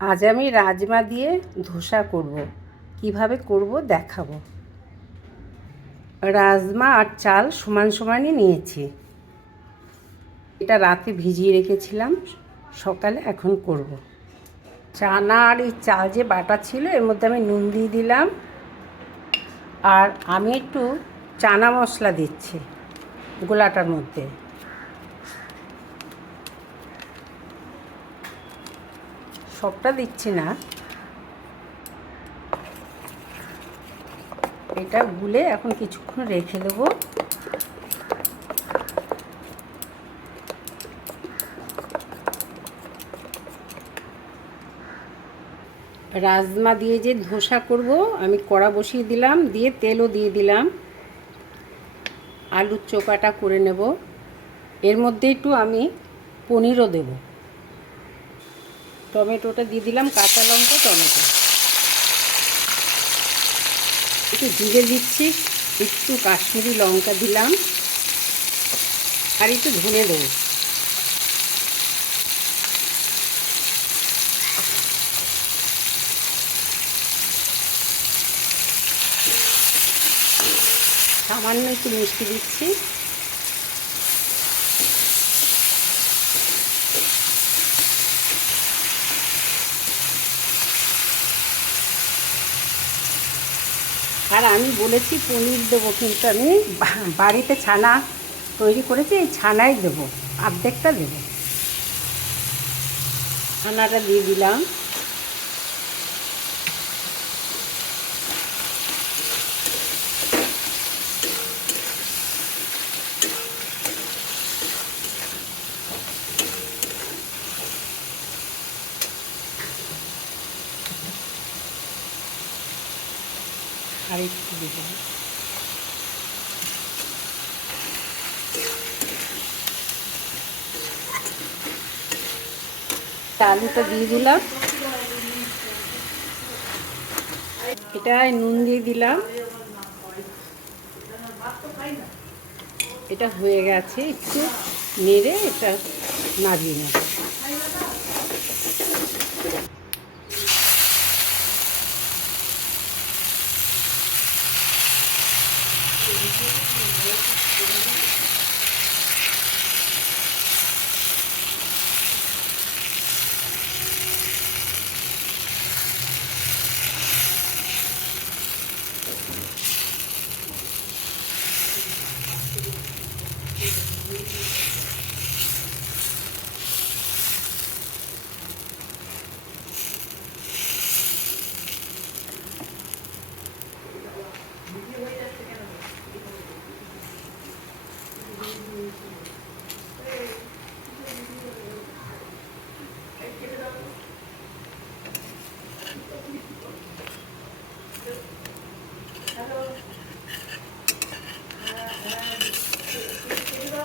আজ আমি রাজমা দিয়ে ধোসা করব। কীভাবে করব দেখাবো। রাজমা আর চাল সমান সমানই নিয়েছি। এটা রাতে ভিজিয়ে রেখেছিলাম, সকালে এখন করব। চানা আর এই চাল যে বাটা ছিল, এর মধ্যে আমি নুন দিয়ে দিলাম। আর আমি একটু চানা মশলা দিচ্ছি গোলাটার মধ্যে। সবটা দিচ্ছি না। এটা গুলে এখন কিছুক্ষণ রেখে দেবো। রাজমা দিয়ে যে ধোসা করব, আমি কড়া বসিয়ে দিলাম, দিয়ে তেলও দিয়ে দিলাম। আলুর চোকাটা করে নেব। এর মধ্যে একটু আমি পনিরও দেব। টমেটোটা দিয়ে দিলাম, কাঁচা লঙ্কা, টমেটো। একটু জিরে দিচ্ছি, একটু কাশ্মীরি লঙ্কা দিলাম, আর একটু ধনে দেবো সামান্য একটু মিষ্টি দিচ্ছি। আর আমি বলেছি পনির দেবো, কিন্তু আমি বাড়িতে ছানা তৈরি করেছি, এই ছানাই দেবো অর্ধেকটা দেবো। ছানাটা দিয়ে দিলাম। আর একটু দেবো। আলুটা দিয়ে দিলাম। এটা নুন দিয়ে দিলাম। এটা হয়ে গেছে, একটু নেড়ে এটা নামিয়ে নেব।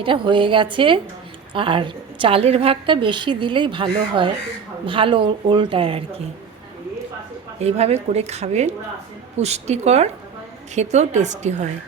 এটা হয়ে গেছে, আর চালের ভাগটা বেশি দিলেই ভালো হয়, ভালো ওলটায় আর কি। এইভাবে করে খাবেন, পুষ্টিকর, খেতেও টেস্টি হয়।